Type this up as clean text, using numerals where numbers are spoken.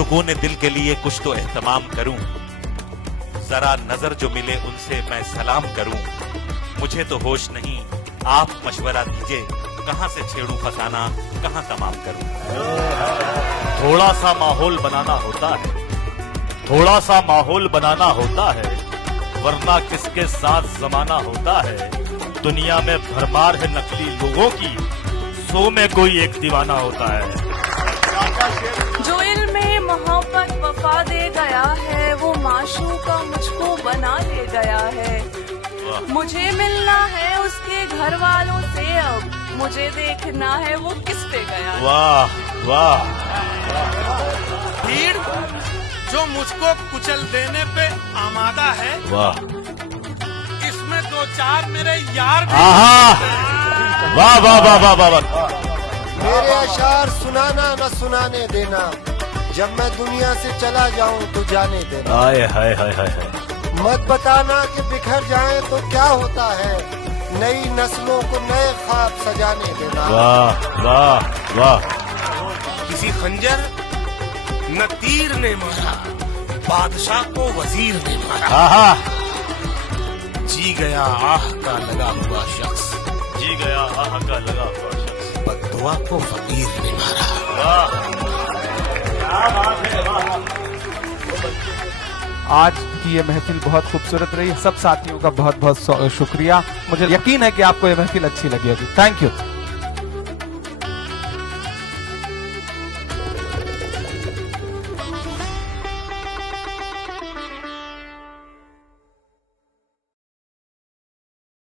सुकून दिल के लिए कुछ तो एहतमाम करूं, जरा नजर जो मिले उनसे मैं सलाम करूं। मुझे तो होश नहीं, आप मशवरा दीजिए, कहां से छेड़ूं फसाना, कहां तमाम करूं। थोड़ा सा माहौल बनाना होता है, थोड़ा सा माहौल बनाना होता है, वरना किसके साथ जमाना होता है। दुनिया में भरमार है नकली लोगों की, 100 में कोई एक दीवाना होता है। जो इल्म मोहब्बत वफा दे गया है, वो माशूका मुझको बना ले गया है। मुझे मिलना है उसके घर वालों से, अब मुझे देखना है वो किस पे गया है। वाह वाह, भीड़ जो मुझको कुचल देने पे आमादा है, वाह, इसमें दो चार मेरे यार भी आहा, वाह वाह वाह वाह वाह वाह। मेरे अशार सुनाना न सुनाने देना, जब मैं दुनिया से चला जाऊं तो जाने देना। हाय हाय हाय हाय हाय। मत बताना कि बिखर जाए तो क्या होता है, नई नस्लों को नए ख्वाब सजाने देना। वाह वाह वाह। किसी खंजर न तीर ने मारा, बादशाह को वजीर ने मारा। आहा, जी गया आह का लगा हुआ शख्स, जी गया आह का लगा हुआ शख्स। बद्दुआ को फकीर ने मारा। वाह, क्या बात है, वाह। आज की ये महफिल बहुत खूबसूरत रही। सब साथियों का बहुत बहुत शुक्रिया। मुझे यकीन है कि आपको ये महफिल अच्छी लगी होगी। Thank you.